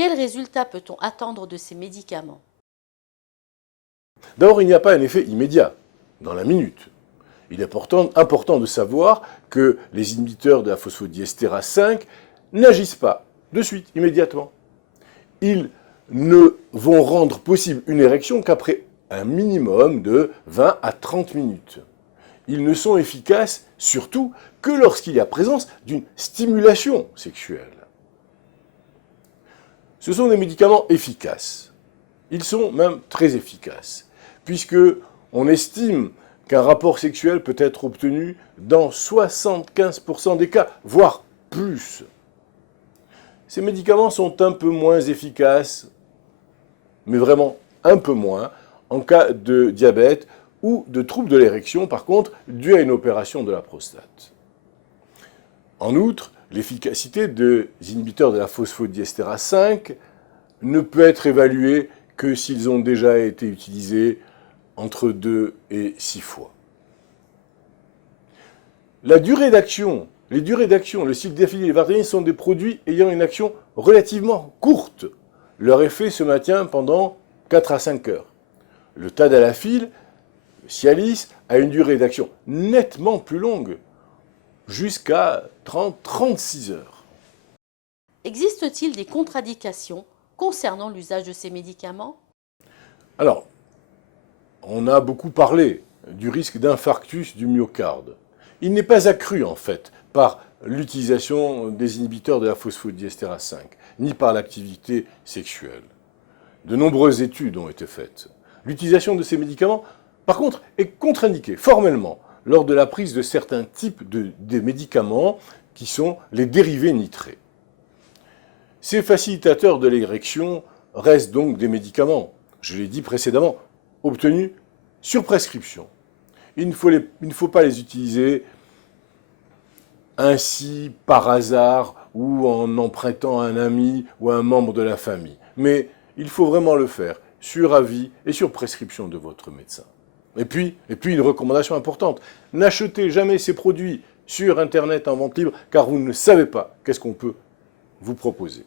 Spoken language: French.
Quels résultats peut-on attendre de ces médicaments? D'abord, il n'y a pas un effet immédiat, dans la minute. Il est important de savoir que les inhibiteurs de la phosphodiesterase 5 n'agissent pas de suite, immédiatement. Ils ne vont rendre possible une érection qu'après un minimum de 20 à 30 minutes. Ils ne sont efficaces, surtout, que lorsqu'il y a présence d'une stimulation sexuelle. Ce sont des médicaments efficaces. Ils sont même très efficaces, puisque on estime qu'un rapport sexuel peut être obtenu dans 75% des cas, voire plus. Ces médicaments sont un peu moins efficaces, mais vraiment un peu moins, en cas de diabète ou de troubles de l'érection, par contre, dû à une opération de la prostate. En outre, l'efficacité des inhibiteurs de la phosphodiesterase 5 ne peut être évaluée que s'ils ont déjà été utilisés entre 2 et 6 fois. Les durées d'action, le sildenafil et les vartéine sont des produits ayant une action relativement courte. Leur effet se maintient pendant 4 à 5 heures. Le tadalafil, le Cialis, a une durée d'action nettement plus longue, jusqu'à 30-36 heures. Existe-t-il des contre-indications concernant l'usage de ces médicaments? Alors, on a beaucoup parlé du risque d'infarctus du myocarde. Il n'est pas accru, en fait, par l'utilisation des inhibiteurs de la phosphodiesterase 5, ni par l'activité sexuelle. De nombreuses études ont été faites. L'utilisation de ces médicaments, par contre, est contre-indiquée formellement lors de la prise de certains types de médicaments qui sont les dérivés nitrés. Ces facilitateurs de l'érection restent donc des médicaments, je l'ai dit précédemment, obtenus sur prescription. Il ne faut pas les utiliser ainsi par hasard ou en empruntant à un ami ou à un membre de la famille. Mais il faut vraiment le faire sur avis et sur prescription de votre médecin. Et puis une recommandation importante, n'achetez jamais ces produits sur Internet en vente libre car vous ne savez pas qu'est-ce qu'on peut vous proposer.